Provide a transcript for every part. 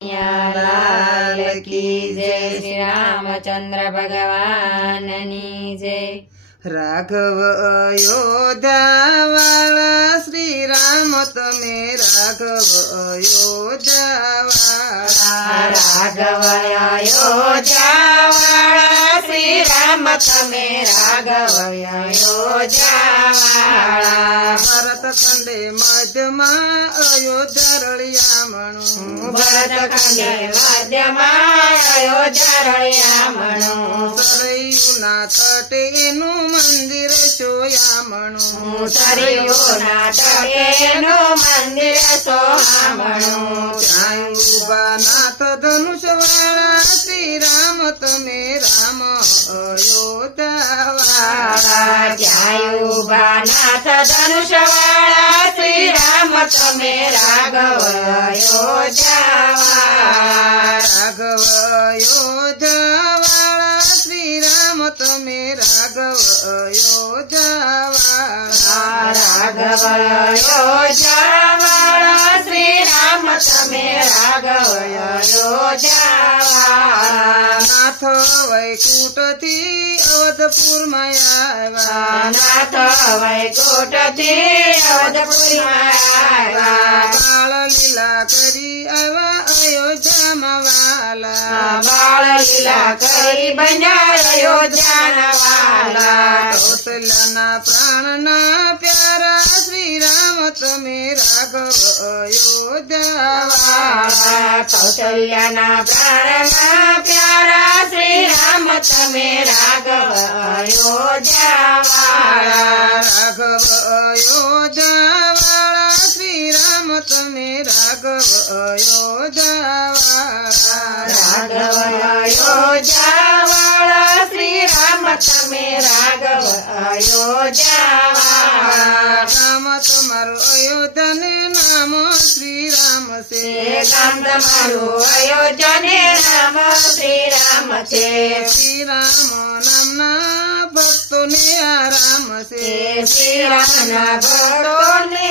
लाल की जय। श्री रामचंद्र भगवाननी जय। राघव अयोध्या वाला श्री राम तमे राघव अयोध्या वाला। राघव अयोध्या वाला श्री राम तमे राघव अयोध्या वाला। भरत खंडे मध्यमा अयोध्या रळिया म्हणू। भरत खंडे मध्यमा अयोध्या रळिया म्हणू। सरयूना तटे एનું મંદિર જોયા મણું। સરયુના તટેનું મંદિર સોહામણું। ત્યાં ઉભા નાથ ધનુષ વાળા શ્રી રામ તમે રામ અયોધ્યા વાળા। ત્યાં ઉભા નાથ ધનુષ વાળા શ્રી રામ તમે રાઘવ અયોધ્યા વાળા। રાઘવ અયોધ્યા વાળા શ્રી રામ તમે રાઘવ અયોધ્યા વાળા। રાઘવ અયોધ્યા વાળા શ્રી રામ તમે રાઘવ અયોધ્યા વાળા। નાથ વૈકુંઠથી અવધપુરમાં આવ્યા। નાથ વૈકુંઠથી અવધપુરમાં આવ્યા। બાળ લીલા કરી આવ્યા અયોધ્યામાં વાલા। બાળ લીલા કરી બન્યા અયોધ્યાના વાલા। કૌશલ્યના પ્રાણના પ્યારા શ્રી રામ તમે રાઘવ અયોધ્યા વાળા। કૌશલ્યના પ્રાણના પ્યારા શ્રી રામ તમે રાઘવ અયોધ્યા વાળા। રાઘવ અયોધ્યા વાળા શ્રી રામ તમે રાઘવ અયોધ્યા વાળા। રાઘવ અયોધ્યા વાળા શ્રી રામ તમે રાઘવ અયોધ્યા વાળા। નામ તમારું અયોધ્યા ને નામ શ્રી રામ છે। ગામ તમારું અયોધ્યા ને નામ શ્રી રામ છે। શ્રી રામ નામના ભક્તોને આરામ છે। શ્રી રામના ભક્તોને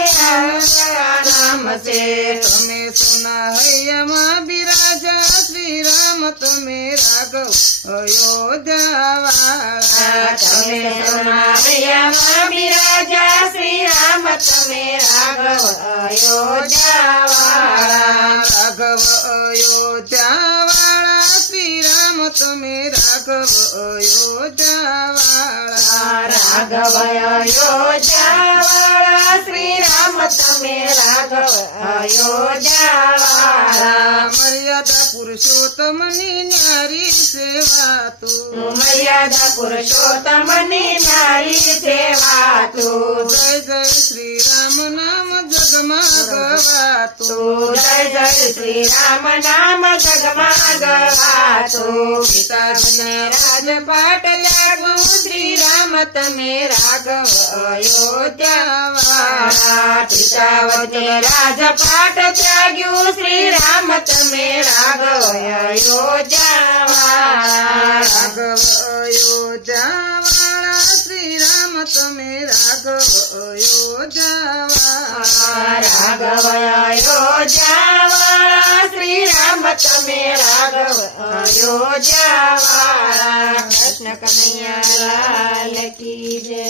નામ છે। તમે સોના હૈયામાં બિરાજા શ્રી રામ તમે રાઘવ અયોધ્યા વાળા। તમે સોનામાં બિરાજા શ્રી રામ તમે રાઘવ અયોધ્યા વાળા। રાઘવ અયોધ્યા વાળા શ્રી રામ તમે રાઘવ અયોધ્યા વાળા। રાઘવ અયોધ્યા વાળા શ્રી રામ તમે રાઘવ અયોધ્યા વાળા। મર્યાદા પુરુષોત્તમની ન્યારી સેવા તું। મર્યાદા પુરુષોત્તમની નારી સેવા તું। જય જય શ્રી રામ નામ જગમાં ગવાતું। જય જય શ્રી રામ નામ જગમાં ગવાતું। પિતાજીને રાજપાટ લાગુ શ્રી રામ તમે રાઘવ અયોધ્યા વાળા। પિતાવતે રાજપાટ ત્યાગ્યું શ્રી રામ તમે રાઘવ અયોધ્યા વાળા। રાઘવ અયોધ્યા વાળા શ્રી રામ તમે રાઘવ અયોધ્યા વાળા। રાઘવ અયોધ્યા વાળા શ્રી રામ તમે રાઘવ અયોધ્યા વાળા। કૃષ્ણ કનૈયા લાલ કી જય।